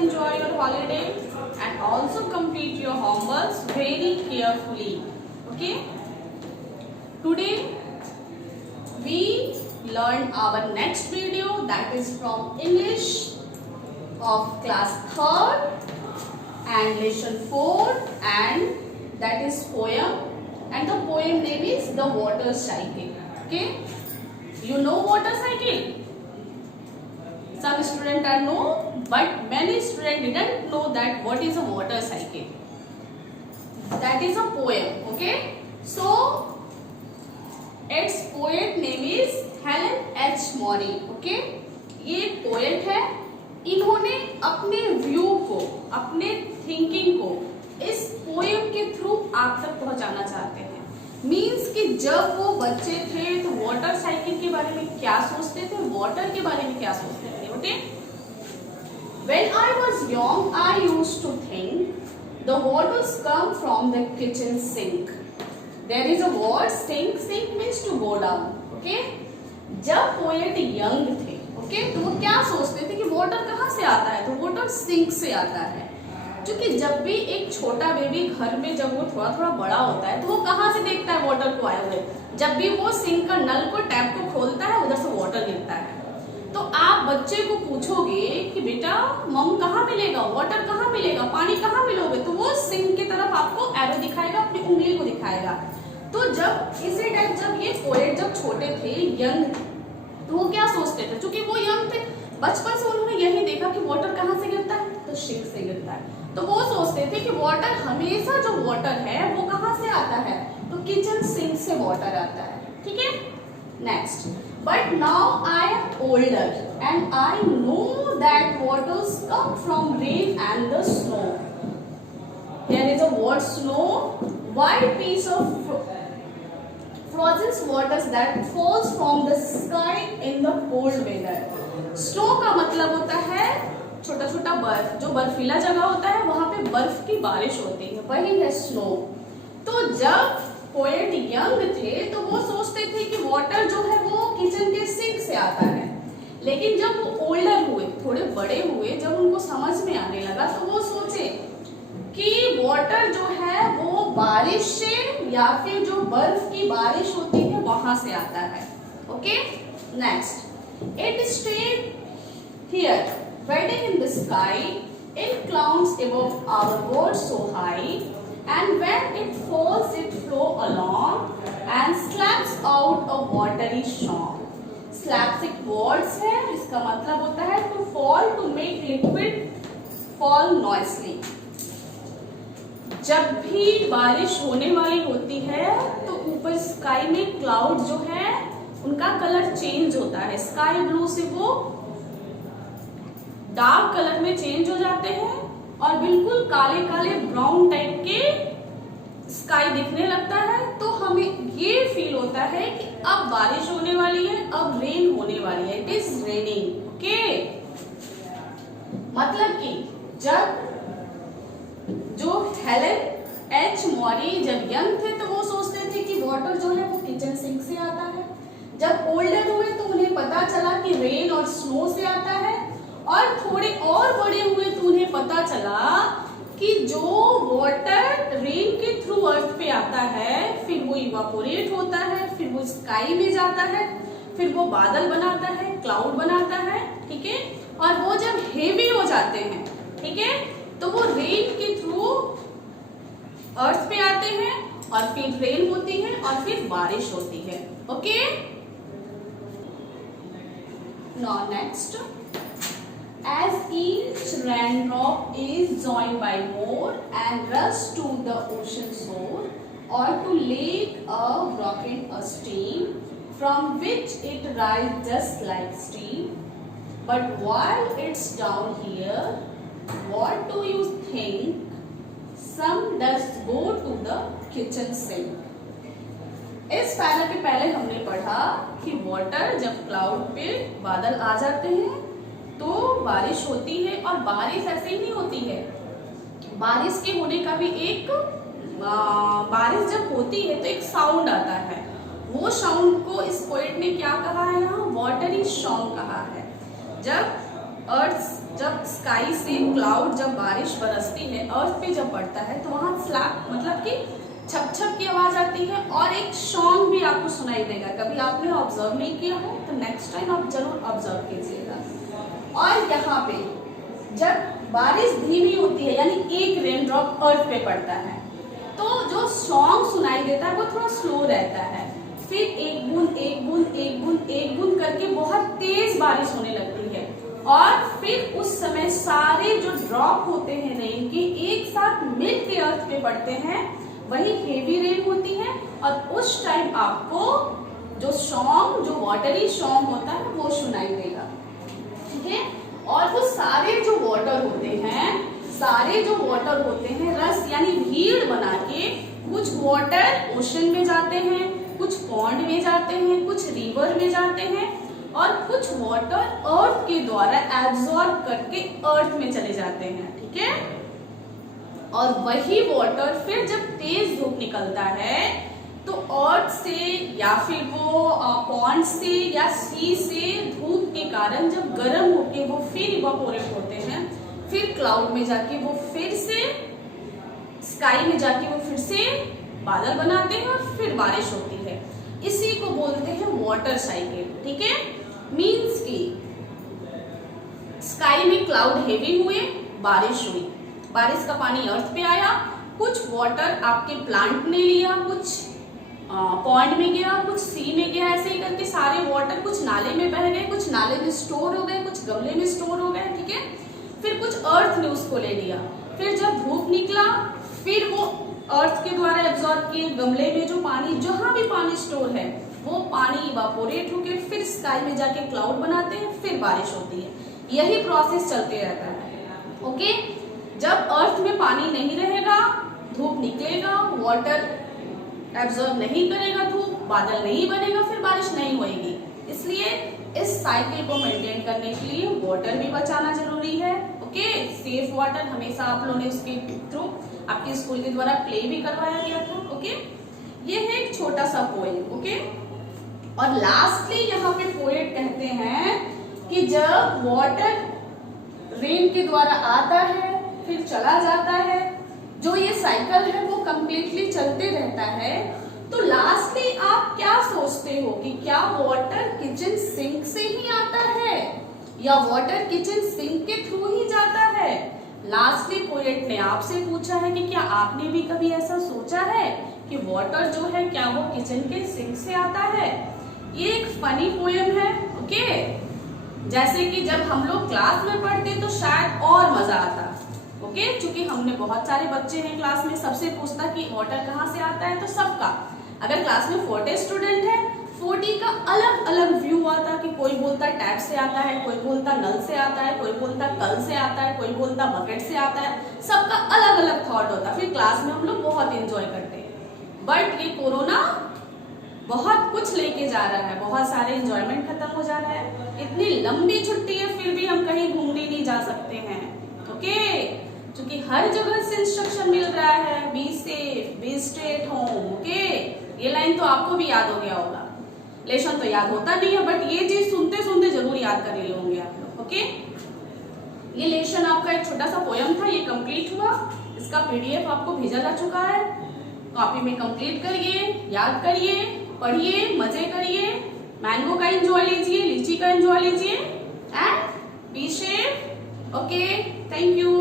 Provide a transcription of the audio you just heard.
enjoy your holiday and also complete your homeworks very carefully. Okay, today we learn our next video, that is from English of class 3rd and lesson 4, and that is poem, and the poem name is The Water Cycle. Okay, you know water cycle? Some students are know, but many students didn't know that what is a water cycle. That is a poem. Okay, so its poet name is Helen H. Maury. Okay, ये एक poet है. इन्होंने अपने view को, अपने thinking को इस poem के थ्रू आप तक पहुंचाना चाहते हैं. मीन्स कि जब वो बच्चे थे तो वाटर साइकिल के बारे में क्या सोचते थे, वाटर के बारे में क्या सोचते थे. Okay, When I was young, I used to think the waters come from the kitchen sink. There is a word sink. Sink means to go down. Okay, जब पोएट यंग थे, ओके, तो वो क्या सोचते थे कि वाटर कहाँ से आता है, तो वाटर सिंक से आता है. क्योंकि जब भी एक छोटा बेबी घर में जब वो थोड़ा थोड़ा बड़ा होता है तो वो कहाँ से देखता है वाटर को आए हुए. जब भी वो सिंक का नल को, टैप को खोलता है, उधर से वाटर गिरता है. तो आप बच्चे को पूछोगे कि बेटा मम कहाँ मिलेगा, वाटर कहाँ मिलेगा, पानी कहाँ मिलोगे, तो वो सिंक की तरफ आपको एरो दिखाएगा, अपनी उंगली को दिखाएगा. तो जब इसी टाइप जब ये पोएट जब छोटे थे, यंग, तो वो क्या सोचते थे, क्योंकि वो यंग थे, बचपन से उन्होंने यही देखा कि वाटर कहाँ से गिरता है, तो सिंक से गिरता है. तो वो सोचते थे कि वाटर हमेशा, जो वाटर है वो कहाँ से आता है, तो किचन सिंक से वाटर आता है. ठीक है, next. But now I am older and I know that waters come from rain and the snow. Here is a word snow, white piece of frozen waters that falls from the sky in the cold weather. Snow का मतलब होता है छोटा छोटा बर्फ, जो बर्फीला जगह होता है वहां पे बर्फ की बारिश होती है, वही है स्नो. तो जब पोएट यंग थे तो वो सोचते थे कि वाटर जो है वो किचन के सिंक से आता है. लेकिन जब वो ओल्डर हुए, थोड़े बड़े हुए, जब उनको समझ में आने लगा तो वो सोचे कि वाटर जो है वो बारिश से या फिर जो बर्फ की बारिश होती है वहां से आता है. Okay, next. It stayed here riding in the sky in clouds above our world so high, and when it falls it flow along and slaps out a watery song. Slaps एक words है, इसका मतलब होता है to fall, to make liquid fall noisily. जब भी बारिश होने वाली होती है तो ऊपर स्काई में क्लाउड जो है उनका कलर चेंज होता है. स्काई ब्लू से वो डार्क कलर में चेंज हो जाते हैं और बिल्कुल काले काले ब्राउन टाइप के स्काई दिखने लगता है. तो हमें ये फील होता है कि अब बारिश होने वाली है, अब रेन होने वाली है. It is raining. ओके, मतलब कि जब जो हेलन एच मॉरी जब यंग थे तो वो सोचते थे कि वाटर जो है वो किचन सिंक से आता है. जब ओल्डर हुए तो उन्हें पता चला कि रेन और स्नो से आता है, और थोड़े और बड़े हुए तो उन्हें पता चला कि जो वाटर रेन के थ्रू अर्थ पे आता है फिर वो इवापोरेट होता है, फिर वो स्काई में जाता है, फिर वो बादल बनाता है, क्लाउड बनाता है. ठीक है, और वो जब हेवी हो जाते हैं, ठीक है, तो वो रेन के थ्रू अर्थ पे आते हैं और फिर रेन होती है और फिर बारिश होती है. Okay, now next. As each raindrop is joined by more and rush to the ocean shore, or to lake of broken a stream from which it rises just like steam. But while it's down here, what do you think? Some does go to the kitchen sink. इस para के पहले हमने पढ़ा कि water जब cloud पे बादल आ जाते हैं तो बारिश होती है, और बारिश ऐसे ही नहीं होती है, बारिश के होने का भी एक, बारिश जब होती है तो एक साउंड आता है. वो साउंड को इस पोएट ने क्या कहा है, यहाँ वाटरी सॉन्ग कहा है. जब अर्थ जब स्काई से क्लाउड, जब बारिश बरसती है अर्थ पे जब पड़ता है तो वहां स्लैप मतलब कि छप छप की आवाज आती है और एक सॉन्ग भी आपको सुनाई देगा। कभी आपने ऑब्जर्व नहीं किया हो तो नेक्स्ट टाइम आप जरूर ऑब्जर्व कीजिएगा। और यहाँ पे जब बारिश धीमी होती है यानी एक रेन ड्रॉप अर्थ पे पड़ता है तो जो सॉन्ग सुनाई देता है वो थोड़ा स्लो रहता है। फिर एक बूंद एक बूंद एक बूंद एक बूंद करके बहुत तेज बारिश होने लगती है और फिर उस समय सारे जो ड्रॉप होते हैं रेन के एक साथ मिल के अर्थ पे पड़ते हैं, वही हेवी रेन होती है। और उस टाइम आपको जो सॉन्ग, जो वाटरी सॉन्ग होता है वो सुनाई देगा, ठीक है। और वो सारे जो वाटर होते हैं, सारे जो वाटर होते हैं रस यानी भीड़ बना के कुछ वाटर ओशन में जाते हैं, कुछ पॉन्ड में जाते हैं, कुछ रिवर में जाते हैं और कुछ वाटर अर्थ के द्वारा एब्जॉर्ब करके अर्थ में चले जाते हैं, ठीक है। और वही वाटर फिर जब तेज धूप निकलता है तो अर्थ से या फिर वो पॉन्ड से या सी से धूप के कारण जब गर्म होके वो फिर इवापोरेट होते हैं, फिर क्लाउड में जाके वो फिर से स्काई में जाके वो फिर से बादल बनाते हैं और फिर बारिश होती है। इसी को बोलते हैं वाटर साइकिल, ठीक है। मीन्स की स्काई में क्लाउड हेवी हुए, बारिश हुई, बारिश का पानी अर्थ पे आया, कुछ वाटर आपके प्लांट ने लिया, कुछ पॉन्ड में गया, कुछ सी में गया, ऐसे ही करके सारे वाटर कुछ नाले में बह गए, कुछ नाले में स्टोर हो गए, कुछ गमले में स्टोर हो गए, ठीक है। फिर कुछ अर्थ ने उसको ले लिया, फिर जब धूप निकला फिर वो अर्थ के द्वारा एब्जॉर्ब किए गमले में जो पानी, जहां भी पानी स्टोर है वो पानी इवापोरेट होके फिर स्काई में जाके क्लाउड बनाते हैं, फिर बारिश होती है। यही प्रोसेस चलते रहता है, ओके। जब अर्थ में पानी नहीं रहेगा, धूप निकलेगा, वाटर एब्जॉर्ब नहीं करेगा धूप, बादल नहीं बनेगा, फिर बारिश नहीं होगी। इसलिए इस साइकिल को मेंटेन करने के लिए वाटर भी बचाना जरूरी है, ओके। सेफ वाटर हमेशा आप लोगों ने उसके थ्रू आपके स्कूल के द्वारा प्ले भी करवाया गया था, ओके। ये है एक छोटा सा पोएम, ओके। और लास्टली यहाँ पे पोएट कहते हैं कि जब वाटर रेन के द्वारा आता है फिर चला जाता है, जो ये साइकिल है वो कंप्लीटली चलते रहता है, तो लास्टली आप क्या सोचते हो कि क्या वाटर किचन सिंक से ही आता है या वाटर किचन सिंक के थ्रू ही जाता है? लास्टली पोएट ने आपसे पूछा है कि क्या आपने भी कभी ऐसा सोचा है कि वाटर जो है क्या वो किचन के सिंक से आता है? ये एक फनी पोएम है, ओके। जैसे कि जब हम लोग क्लास में पढ़ते तो शायद और मजा आता, ओके। क्योंकि हमने बहुत सारे बच्चे हैं क्लास में, सबसे पूछता कि वाटर कहाँ से आता है, तो सबका अगर क्लास में 40 स्टूडेंट है 40 का अलग अलग व्यू आता कि कोई बोलता टैप से आता है, कोई बोलता नल से आता है, कोई बोलता कल से आता है, कोई बोलता बकेट से आता है, सबका अलग अलग थॉट होता। फिर क्लास में हम लोग बहुत एंजॉय करते हैं। बट ये कोरोना बहुत कुछ लेके जा रहा है, बहुत सारे एंजॉयमेंट खत्म हो जा रहा है, इतनी लंबी छुट्टी है फिर भी हम कहीं घूमने नहीं जा सकते हैं, ओके। क्योंकि हर जगह से इंस्ट्रक्शन मिल रहा है, be safe, be stay at home, okay. ये लाइन तो आपको भी याद हो गया होगा, लेसन तो याद होता नहीं है बट ये चीज सुनते सुनते जरूर याद कर लिए होंगे आप लोग, ओके। ये लेसन आपका एक छोटा सा पोयम था, ये कंप्लीट हुआ, इसका पीडीएफ आपको भेजा जा चुका है। कॉपी में कंप्लीट करिए, याद करिए, पढ़िए, मजे करिए, मैंगो का एंजॉय लीजिए, लीची का एंजॉय लीजिए and be safe, okay. Thank you.